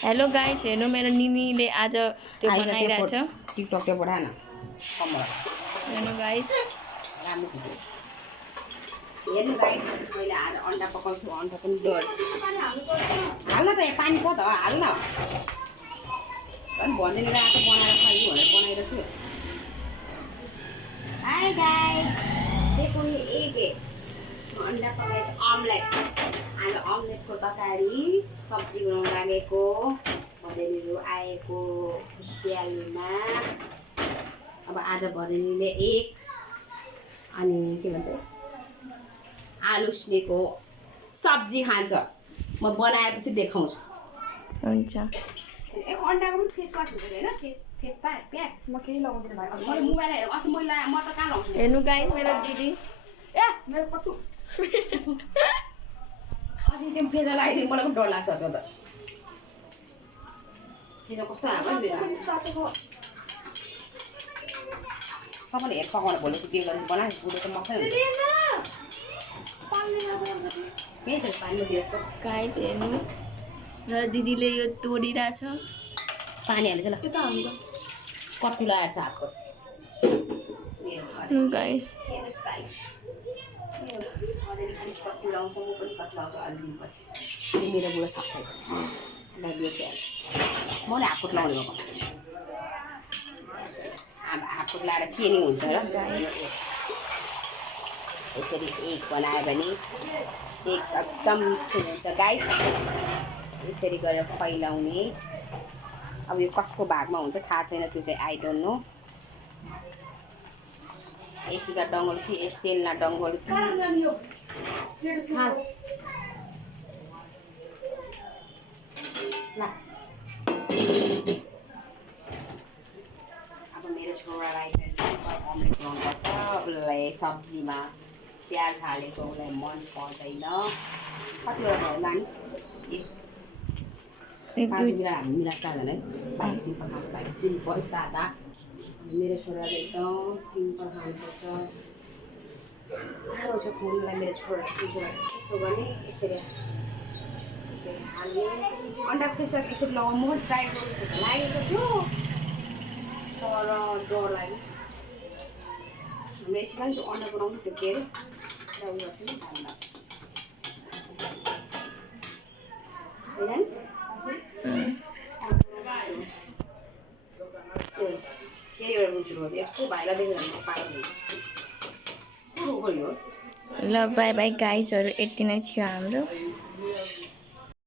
Hello guys, हेर्नु मेरो निनीले आज त्यो बनाइरहेछ। टिकटक पे पढा न कमरा हेर्नु गाइस, राम्रो भिडियो हेर्नु गाइस। मैले आज अन्डा पकाउँछु, अन्डा पनि डर हाल्न त पानी पो त हाल्न पनि भन्दैन रातो बनाएर खाइयो भनेर बनाइरहेको छु। हाई गाइस, देखो ये एक अन्डा पकाएको अमलेट। आज अमलेटको तरकारी सब्जी बनाउन लागेको भदैनीहरू आएको खुसियालीमा। अब आज भदैनीले एक अनि के भन्छ आलु उसिनेको सब्जी खान्छ। म बनाएपछि देखाउँछु। हुन्छ। ए अन्डाको पनि फेस वास हुन्छ हैन? फेस प्याक म केही लगाउँदिन भाइ। मैले मोबाइल हेरेको अस्ति मैले म त कहाँ लगाउँछु। हेर्नु गाइस, मेरो दिदी ए मेरो कट्टु अस्ति त्यो फेस लगाइदिए मलाई पनि डर लाग्छ अझ त। फेरि कस्तो हावा मेरो सबैले हेर पकाउन भोलि के गर्नु बनाए बुढो त मकै हुन्छ। के छ पानी दिएको गाइस हेर्नु, र दिदीले यो तोडिरहेछ। पानी हाल्छ ल के त हुन्छ कट्टु लगाएको छ हातको गाइस हेर्नुस् गाइस। अलिअलि कट्टु लगाउँछ, म पनि कट्टु लगाउँछु अलि दिनपछि। मेरो बुढो छक्कै लगाइदिएको मैले हातकोट लगाउने भएको। अब हातकोट लगाएर के नि हुन्छ र गाइस। यसरी एक बनायो भने एक एकदम मिठो हुन्छ गाइस। यसरी गरेर फैलाउने। अब यो कसको भागमा हुन्छ थाहा छैन, त्यो चाहिँ आई डोन्ट नो। एसीका डङ्गल कि एसेलना डङ्गल कि ल। अब मेरो छोरालाई चाहिँ सिम्पल अमलेट बनाउनुपर्छ। उसलाई सब्जीमा प्याज हालेको उसलाई मन पर्दैन। कतिवटा भयो नानी? पाँच मिला हामी मिला चारजना है बाइक सिम्पल खानु लागि सिम्पल सादा। मेरो छोराले एकदम सिम्पल खानुपर्छ। गाह्रो छ खुवाउनुलाई मेरो छोरा। त्यसो भने यसरी हाल्ने अन्डा प्रेसर यसरी लगाउनु। म पनि ट्राई गर्छु लागेको थियो तर डर लाग्यो। हाम्रो यसमा त्यो अन्डा बनाउनु थियो के अरे र उयो गर्छु नि भन्दा होइन त्यही एउटा बुझ्नु हो। यसको भाइलाई देख्यो पार्नु ल बाई बाई गाइजहरू, यति नै थियो हाम्रो।